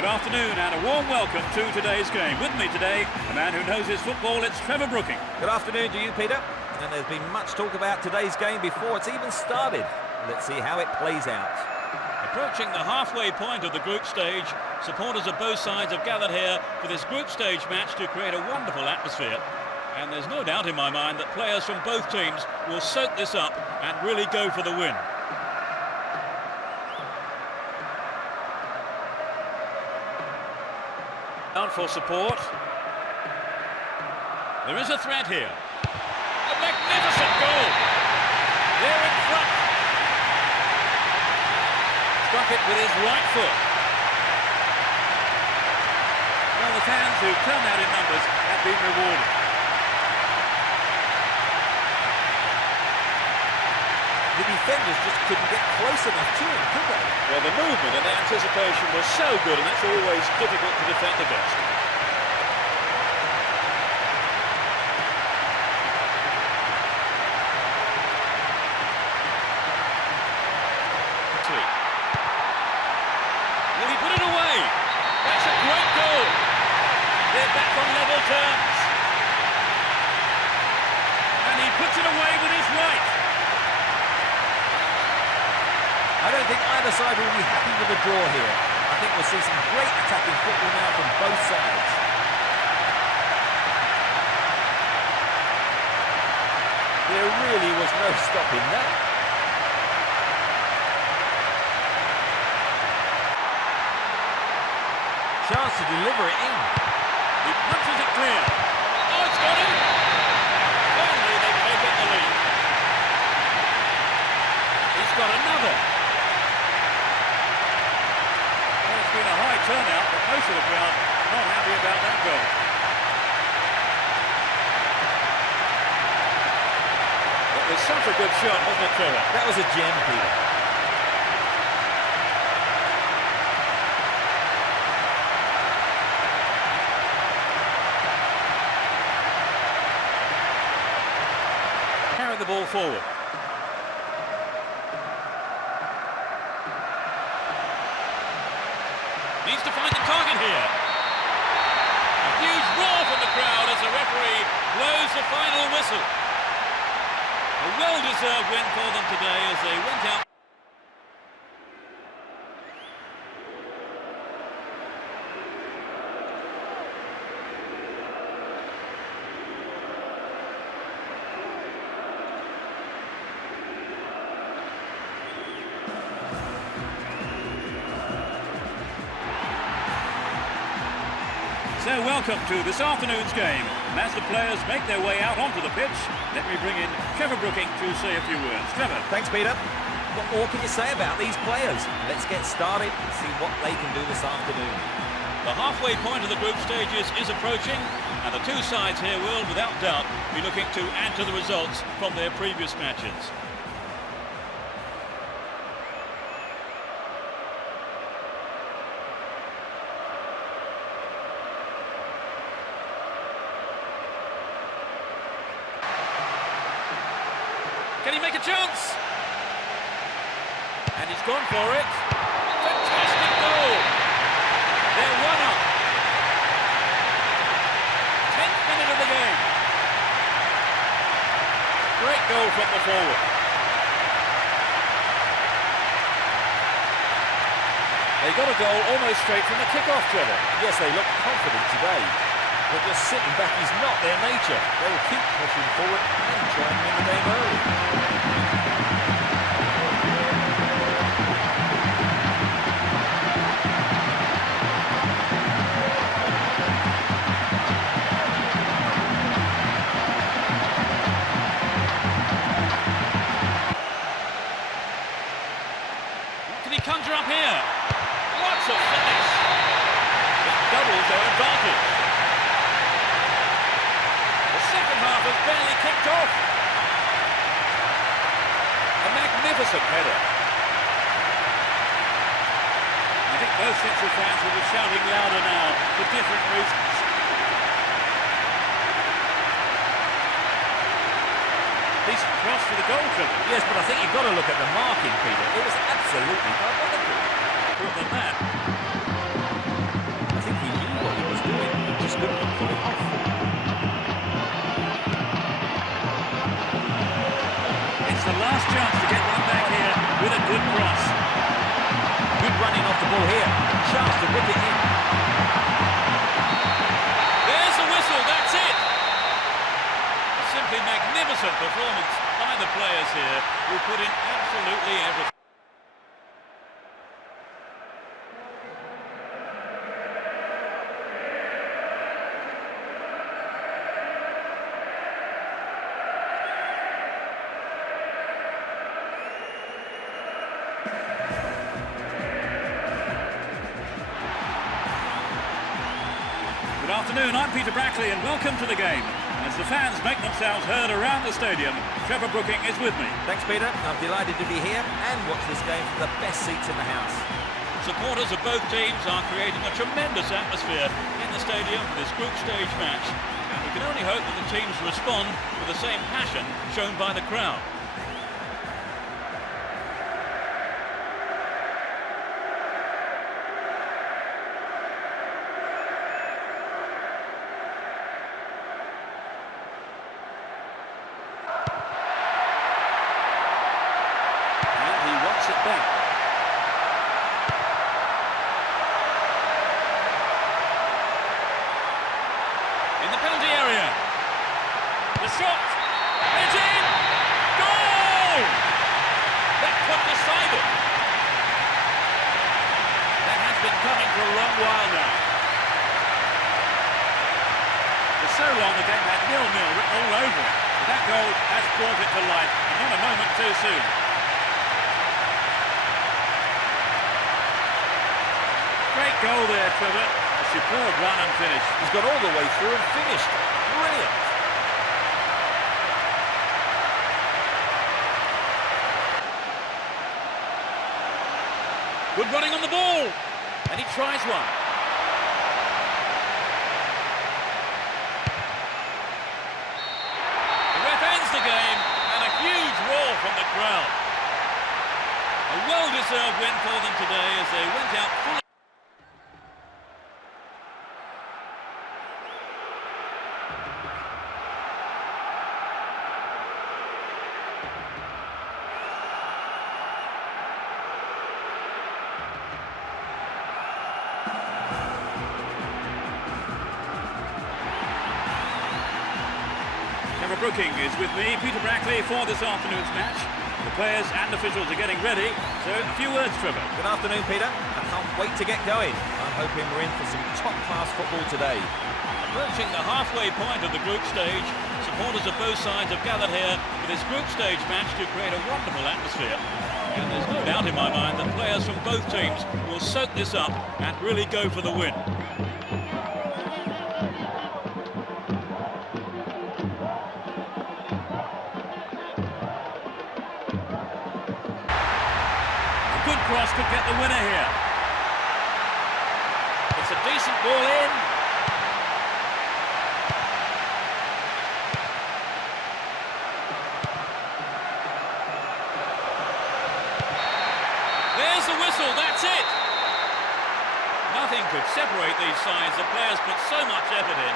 Good afternoon and a warm welcome to today's game. With me today, a man who knows his football, it's Trevor Brooking. Good afternoon to you, Peter. And there's been much talk about today's game before it's even started. Let's see how it plays out. Approaching the halfway point of the group stage, supporters of both sides have gathered here for this group stage match to create a wonderful atmosphere. And there's no doubt in my mind that players from both teams will soak this up and really go for the win. Down for support. There is a threat here. A magnificent goal. They're in front. Struck it with his right foot. Well, the fans who turned out in numbers have been rewarded. The defenders just couldn't get close enough to him, could they? Well, the movement and the anticipation was so good, and it's always difficult to defend against. Will he put it away? That's a great goal. They're back on level terms. And he puts it away with his right. I don't think either side will be happy with the draw here. I think we'll see some great attacking football now from both sides. There really was no stopping that. Chance to deliver it in. He punches it clear. Oh, it's got him! Finally, they've taken the lead. He's got another. Well, it's been a high turnout, but most of the crowd not happy about that goal. It was such a good shot, wasn't it, Trevor? That was a gem, Peter. Carry the ball forward. Needs to find the target here. A huge roar from the crowd as the referee blows the final whistle. A well-deserved win for them today as they went out. So welcome to this afternoon's game. And as the players make their way out onto the pitch, let me bring in Trevor Brooking to say a few words. Trevor. Thanks, Peter. What more can you say about these players? Let's get started and see what they can do this afternoon. The halfway point of the group stages is approaching, and the two sides here will, without doubt, be looking to add to the results from their previous matches. Can he make a chance? And he's gone for it. Fantastic goal! They're 1-up. 10th minute of the game. Great goal from the forward. They got a goal almost straight from the kick-off, Trevor. Yes, they look confident today. But just sitting back is not their nature. They will keep pushing forward and try and win the game early. What can he conjure up here? What's a finish! It doubles their advantage. Second half has barely kicked off. A magnificent header. I think both sets of fans will be shouting louder now for different reasons. Decent cross for the goal, Trevor. Yes, but I think you've got to look at the marking, Peter. It was absolutely diabolical. More than that. whip it in. There's the whistle, that's it! A simply magnificent performance by the players here, who put in absolutely everything. Good afternoon, I'm Peter Brackley and welcome to the game. As the fans make themselves heard around the stadium, Trevor Brooking is with me. Thanks, Peter. I'm delighted to be here and watch this game from the best seats in the house. Supporters of both teams are creating a tremendous atmosphere in the stadium for this group stage match, and we can only hope that the teams respond with the same passion shown by the crowd. Back. In the penalty area. The shot. It's in. Goal! That could decide it. That has been coming for a long while now. For so long the game had 0-0 written all over it. But that goal has brought it to life, and not a moment too soon. Great goal there, Trevor. A superb run and finish. He's got all the way through and finished. Brilliant. Good running on the ball. And he tries one. The ref ends the game, and a huge roar from the crowd. A well-deserved win for them today as they went out fully. Trevor Brooking is with me, Peter Brackley, for this afternoon's match. The players and officials are getting ready, so a few words, Trevor. Good afternoon, Peter. I can't wait to get going. I'm hoping we're in for some top-class football today. Approaching the halfway point of the group stage, supporters of both sides have gathered here for this group stage match to create a wonderful atmosphere. And there's no doubt in my mind that players from both teams will soak this up and really go for the win. Cross could get the winner here. It's a decent ball in. There's the whistle, that's it. Nothing could separate these sides. The players put so much effort in,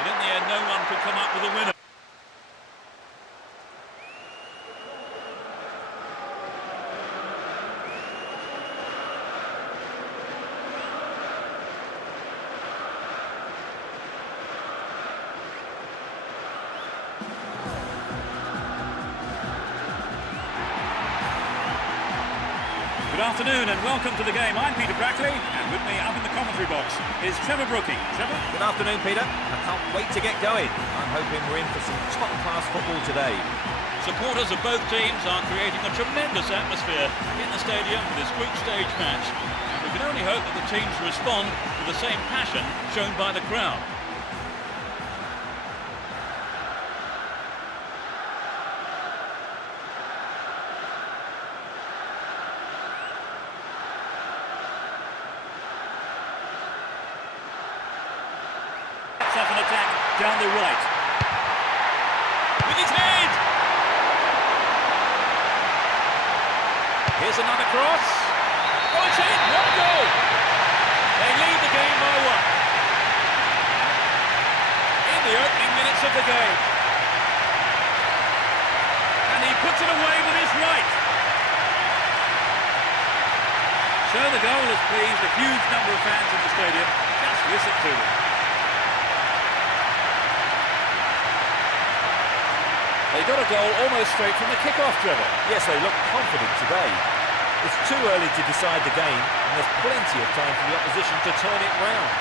but in the end no one could come up with a winner. Good afternoon and welcome to the game. I'm Peter Brackley, and with me up in the commentary box is Trevor Brooking. Trevor? Good afternoon, Peter. I can't wait to get going. I'm hoping we're in for some top-class football today. Supporters of both teams are creating a tremendous atmosphere in the stadium for this group stage match, and we can only hope that the teams respond with the same passion shown by the crowd. Up an attack down the right. With his head! Here's another cross. Oh, it's in! What a goal! They lead the game by one. In the opening minutes of the game. And he puts it away with his right. Shows Well, the goal has pleased a huge number of fans in the stadium. Just listen to them. They got a goal almost straight from the kick-off, Trevor. Yes, they look confident today. It's too early to decide the game, and there's plenty of time for the opposition to turn it round.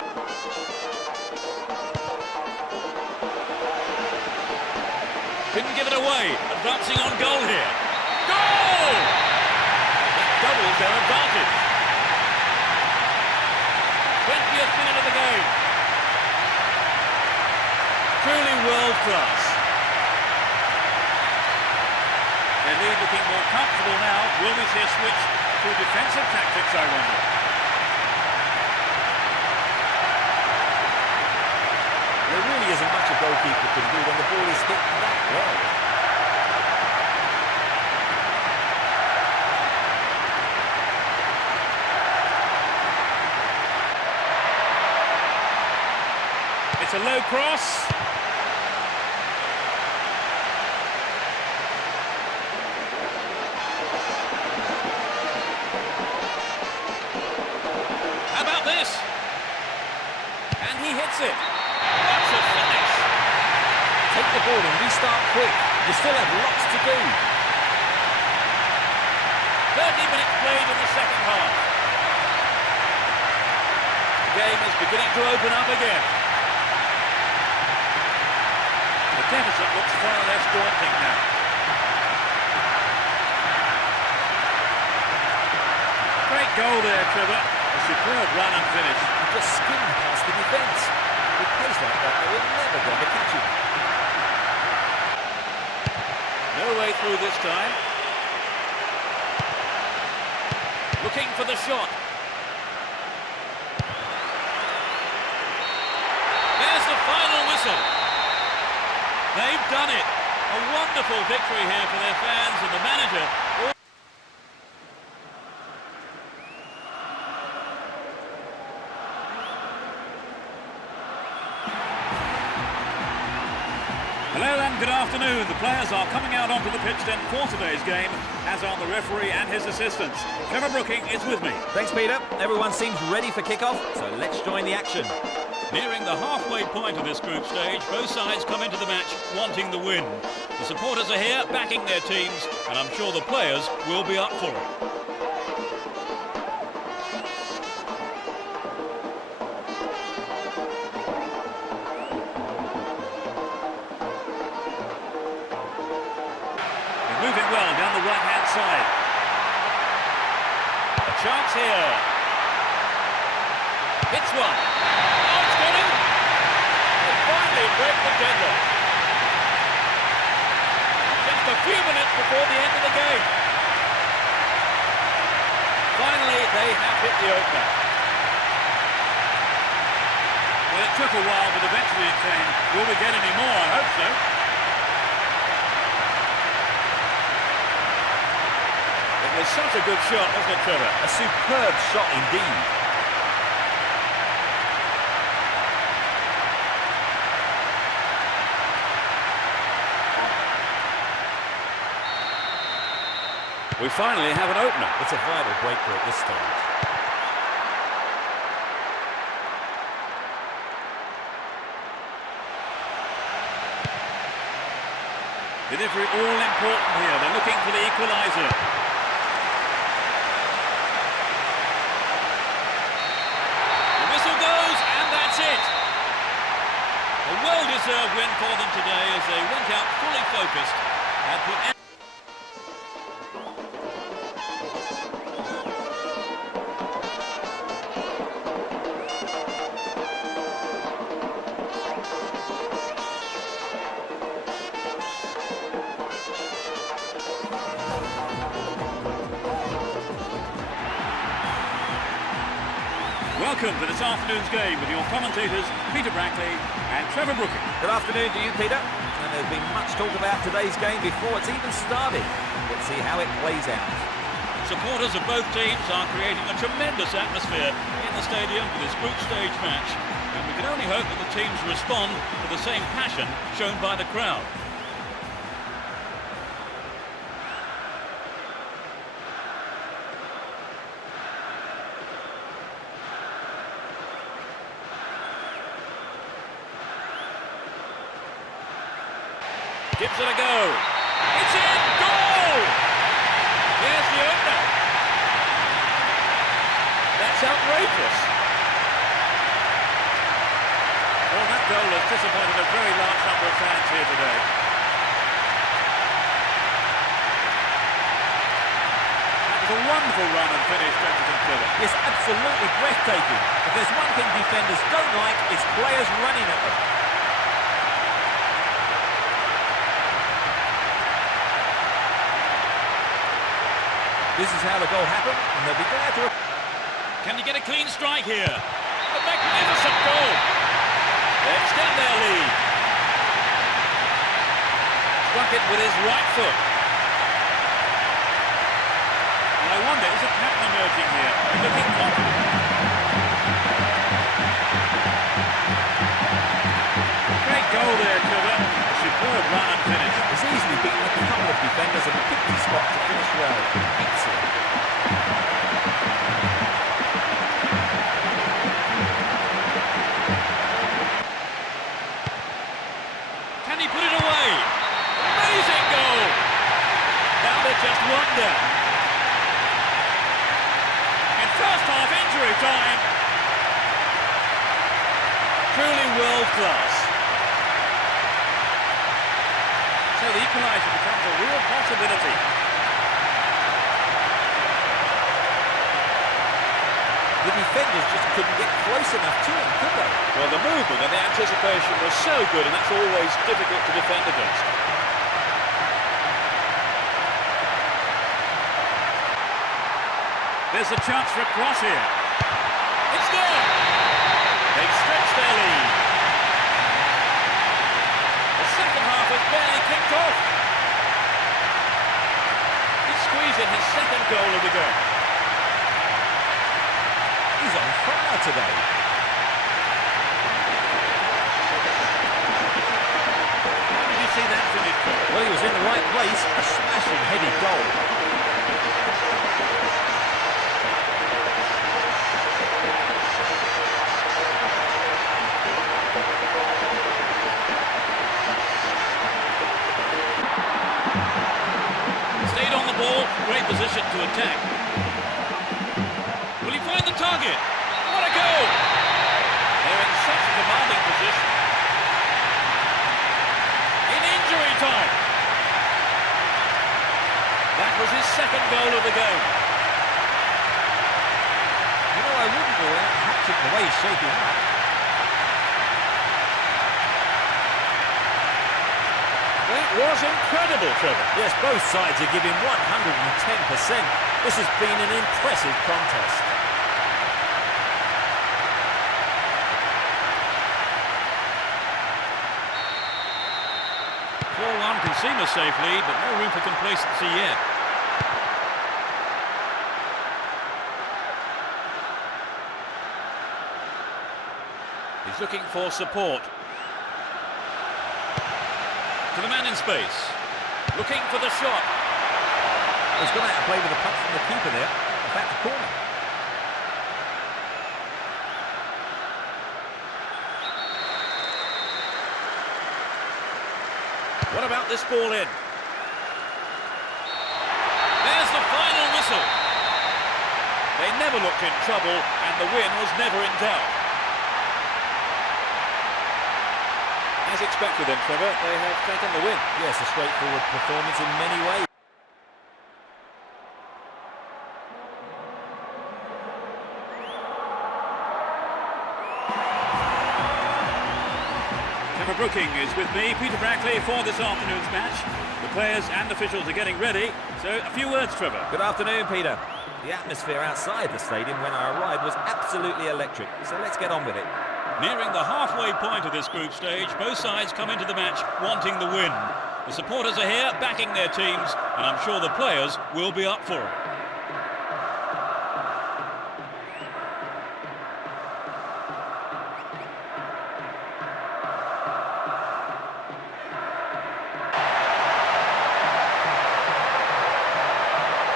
Couldn't give it away. Advancing on goal here. Goal! That doubles their advantage. 20th minute of the game. Truly world class. Their lead looking more comfortable now. Will we see a switch to defensive tactics, I wonder? There really isn't much a goalkeeper can do when the ball is hit that well. It's a low cross. How about this? And he hits it. That's a finish. Take the ball and restart quick. You still have lots to do. 30 minutes played in the second half. The game is beginning to open up again. The deficit looks far less daunting now. Great goal there, Trevor. A superb run and finish. Just skimmed past the defence. With pace like that, they were never going to catch him. No way through this time. Looking for the shot. There's the final whistle. They've done it. A wonderful victory here for their fans and the manager. Hello and good afternoon. The players are coming out onto the pitch then for today's game, as are the referee and his assistants. Trevor Brooking is with me. Thanks, Peter. Everyone seems ready for kick-off, so let's join the action. Nearing the halfway point of this group stage, both sides come into the match wanting the win. The supporters are here backing their teams, and I'm sure the players will be up for it. Moving well down the right-hand side. A chance here. Hits one. Oh, it's got him. They finally break the deadlock. Just a few minutes before the end of the game. Finally, they have hit the opener. Well, it took a while, but eventually it came. Will we get any more? I hope so. It was such a good shot, wasn't it, Trevor? A superb shot indeed. We finally have an opener. It's a vital breakthrough at this stage. Delivery all important here. They're looking for the equaliser. The whistle goes, and that's it. A well-deserved win for them today as they went out fully focused and put... Welcome to this afternoon's game with your commentators Peter Brackley and Trevor Brooking. Good afternoon to you, Peter. And there's been much talk about today's game before it's even started. Let's see how it plays out. Supporters of both teams are creating a tremendous atmosphere in the stadium for this group stage match, and we can only hope that the teams respond to the same passion shown by the crowd. Gives it a go. It's in! Goal! Here's the opener. That's outrageous. Well, that goal has disappointed a very large number of fans here today. That was a wonderful run and finish, don't you think, Trevor? Yes, absolutely breathtaking. If there's one thing defenders don't like, it's players running at them. This is how the goal happened, and they'll be glad to... Can you get a clean strike here? A magnificent goal. They extend their lead. Struck it with his right foot. And I wonder, is a pattern emerging here? Looking confident. Great goal there, Trevor. A superb run and finish. He's easily beaten a couple of defenders and picked his spot to finish well. Excellent. Can he put it away? Amazing goal! Now they're just one down. In first half injury time. Truly world class. So the equaliser becomes a real possibility. The defenders just couldn't get close enough to him, could they? Well, the movement and the anticipation was so good, and that's always difficult to defend against. There's a chance for a cross here. It's there! They've stretched their lead. The second half has barely kicked off. He's squeezed in his second goal of the game. He's on fire today. How did you see that finish, Trevor? Well, he was in the right place. A smashing headed goal. Stayed on the ball, great position to attack. Will he find the target? What a goal! They're in such a commanding position. In injury time. That was his second goal of the game. You know, I wouldn't rule out a hat-trick the way he's shaping up. It was incredible, Trevor. Yes, both sides are giving 110%. This has been an impressive contest. 4-1 can seam us safely, but no room for complacency yet. He's looking for support. To the man in space. Looking for the shot. He's going to have to play with a punch from the keeper there. In fact, the corner. What about this ball in? There's the final whistle. They never looked in trouble, and the win was never in doubt. As expected then, Trevor, they have taken the win. Yes, a straightforward performance in many ways. Trevor Brooking is with me, Peter Brackley, for this afternoon's match. The players and officials are getting ready. So, a few words, Trevor. Good afternoon, Peter. The atmosphere outside the stadium when I arrived was absolutely electric. So let's get on with it. Nearing the halfway point of this group stage, both sides come into the match wanting the win. The supporters are here backing their teams, and I'm sure the players will be up for it.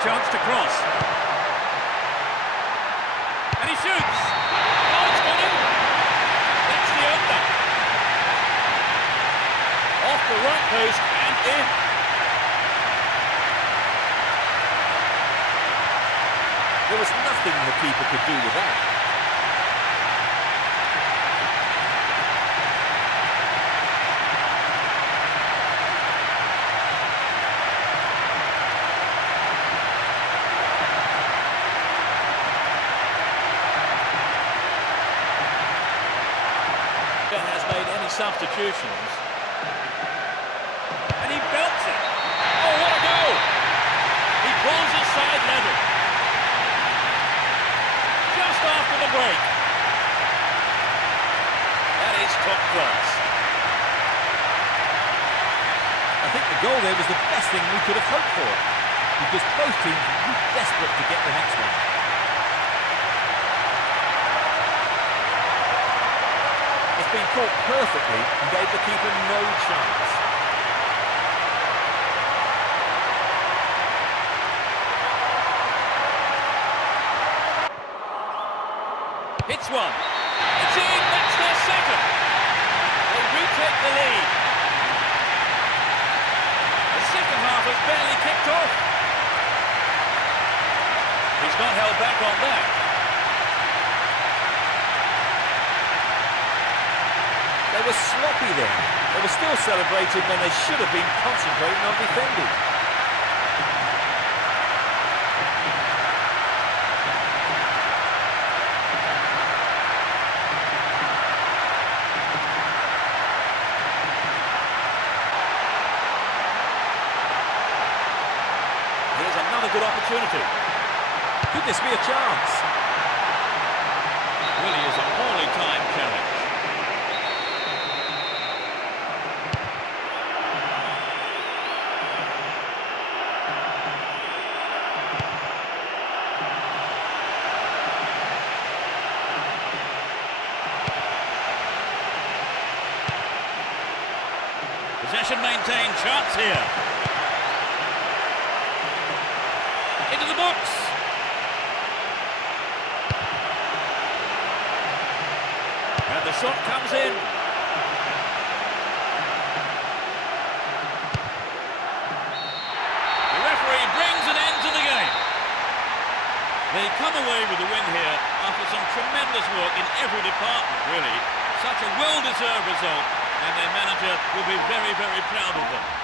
Chance to cross. And he shoots! Oh, it's gone in! That's the opener. Off the right post and in. There was nothing the keeper could do with that. Has made any substitutions. And he belts it. Oh, what a goal! He pulls his side level. Just after the break. That is top class. I think the goal there was the best thing we could have hoped for, because both teams were desperate to get the next one. It's been caught perfectly and gave the keeper no chance. Hits one. It's in. That's their second. They retake the lead. The second half has barely kicked off. He's not held back on that. They were sloppy there. They were still celebrating when they should have been concentrating on defending. Here's another good opportunity. Could this be a chance? Really is a poorly timed challenge. Possession maintained, chance here. Into the box. And the shot comes in. The referee brings an end to the game. They come away with the win here after some tremendous work in every department, really. Such a well-deserved result, and their manager will be very, very proud of them.